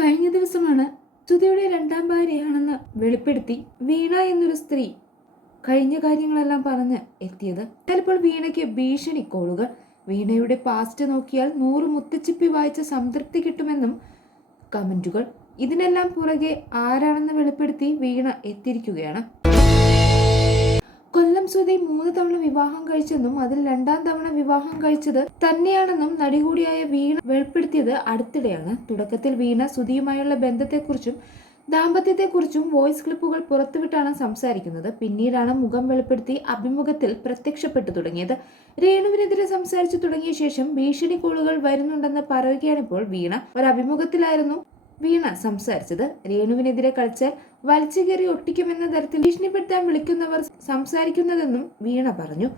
കഴിഞ്ഞ ദിവസമാണ് സുധിയുടെ രണ്ടാം ഭാര്യയാണെന്ന് വെളിപ്പെടുത്തി വീണ എന്നൊരു സ്ത്രീ കഴിഞ്ഞ കാര്യങ്ങളെല്ലാം പറഞ്ഞ് എത്തിയത്. ചിലപ്പോൾ വീണയ്ക്ക് ഭീഷണി കോളുകൾ. വീണയുടെ പാസ്റ്റ് നോക്കിയാൽ നൂറ് മുത്തച്ചിപ്പി വായിച്ച സംതൃപ്തി കിട്ടുമെന്നും കമന്റുകൾ. ഇതിനെല്ലാം പുറകെ ആരാണെന്ന് വെളിപ്പെടുത്തി വീണ എത്തിയിരിക്കുകയാണ്. സുധി മൂന്ന് തവണ വിവാഹം കഴിച്ചെന്നും അതിൽ രണ്ടാം തവണ വിവാഹം കഴിച്ചത് തന്നെയാണെന്നും നടി കൂടിയായ വീണ വെളിപ്പെടുത്തിയത് അടുത്തിടെയാണ്. തുടക്കത്തിൽ വീണ സുധിയുമായുള്ള ബന്ധത്തെക്കുറിച്ചും ദാമ്പത്യത്തെക്കുറിച്ചും വോയിസ് ക്ലിപ്പുകൾ പുറത്തുവിട്ടാണ് സംസാരിക്കുന്നത്. പിന്നീടാണ് മുഖം വെളിപ്പെടുത്തി അഭിമുഖത്തിൽ പ്രത്യക്ഷപ്പെട്ടു തുടങ്ങിയത്. രേണുവിനെതിരെ സംസാരിച്ചു തുടങ്ങിയ ശേഷം ഭീഷണി കോളുകൾ വരുന്നുണ്ടെന്ന് പറയുകയാണിപ്പോൾ വീണ. ഒരു അഭിമുഖത്തിലായിരുന്നു വീണ സംസാരിച്ചത് രേണുവിനെതിരെ കളിച്ചാൽ വലിച്ചു കയറി ഒട്ടിക്കുമെന്ന തരത്തിൽ ഭീഷണിപ്പെടുത്താൻ വിളിക്കുന്നവർ സംസാരിക്കുന്നതെന്നും വീണ പറഞ്ഞു.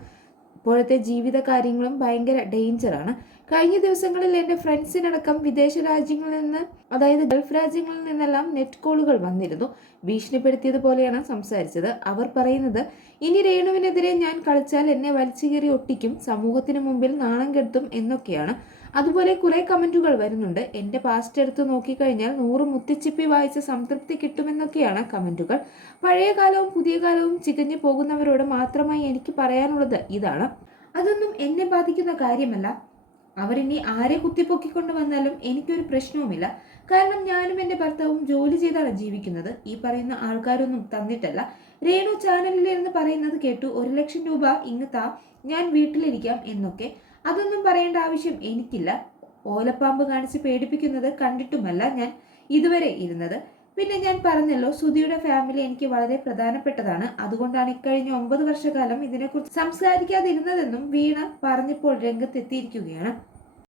ഇപ്പോഴത്തെ ജീവിത കാര്യങ്ങളും ഭയങ്കര ഡേഞ്ചറാണ് കഴിഞ്ഞ ദിവസങ്ങളിൽ എന്റെ ഫ്രണ്ട്സിനടക്കം വിദേശ രാജ്യങ്ങളിൽ നിന്ന് അതായത് ഗൾഫ് രാജ്യങ്ങളിൽ നിന്നെല്ലാം നെറ്റ് കോളുകൾ വന്നിരുന്നു. ഭീഷണിപ്പെടുത്തിയതുപോലെയാണ് സംസാരിച്ചത്. അവർ പറയുന്നത് ഇനി രേണുവിനെതിരെ ഞാൻ കളിച്ചാൽ എന്നെ വലിച്ചു കയറി ഒട്ടിക്കും സമൂഹത്തിന് മുമ്പിൽ നാണം കെടുത്തും എന്നൊക്കെയാണ്. അതുപോലെ കുറെ കമന്റുകൾ വരുന്നുണ്ട്. എന്റെ പാസ്റ്റ് എടുത്ത് നോക്കിക്കഴിഞ്ഞാൽ നൂറ് മുത്തിച്ചിപ്പി വായിച്ച് സംതൃപ്തി കിട്ടുമെന്നൊക്കെയാണ് കമന്റുകൾ. പഴയ കാലവും പുതിയ കാലവും ചികഞ്ഞു പോകുന്നവരോട് മാത്രമായി എനിക്ക് പറയാനുള്ളത് ഇതാണ്. അതൊന്നും എന്നെ ബാധിക്കുന്ന കാര്യമല്ല. അവരിനി ആരെ കുത്തിപ്പൊക്കിക്കൊണ്ട് വന്നാലും എനിക്കൊരു പ്രശ്നവുമില്ല. കാരണം ഞാനും എന്റെ ഭർത്താവും ജോലി ചെയ്താണ് ജീവിക്കുന്നത്. ഈ പറയുന്ന ആൾക്കാരൊന്നും തന്നിട്ടല്ല. രേണു ചാനലിലിരുന്ന് പറയുന്നത് കേട്ടു ഒരു ലക്ഷം രൂപ ഇങ്ങ് താ ഞാൻ വീട്ടിലിരിക്കാം എന്നൊക്കെ. അതൊന്നും പറയേണ്ട ആവശ്യം എനിക്കില്ല. ഓലപ്പാമ്പ് കാണിച്ച് പേടിപ്പിക്കുന്നത് കണ്ടിട്ടുമല്ല ഞാൻ ഇതുവരെ ഇരുന്നത്. പിന്നെ ഞാൻ പറഞ്ഞല്ലോ സുധിയുടെ ഫാമിലി എനിക്ക് വളരെ പ്രധാനപ്പെട്ടതാണ്. അതുകൊണ്ടാണ് ഇക്കഴിഞ്ഞ ഒമ്പത് വർഷക്കാലം ഇതിനെക്കുറിച്ച് സംസാരിക്കാതിരുന്നതെന്നും വീണ പറഞ്ഞപ്പോൾ രംഗത്തെത്തിയിരിക്കുകയാണ്.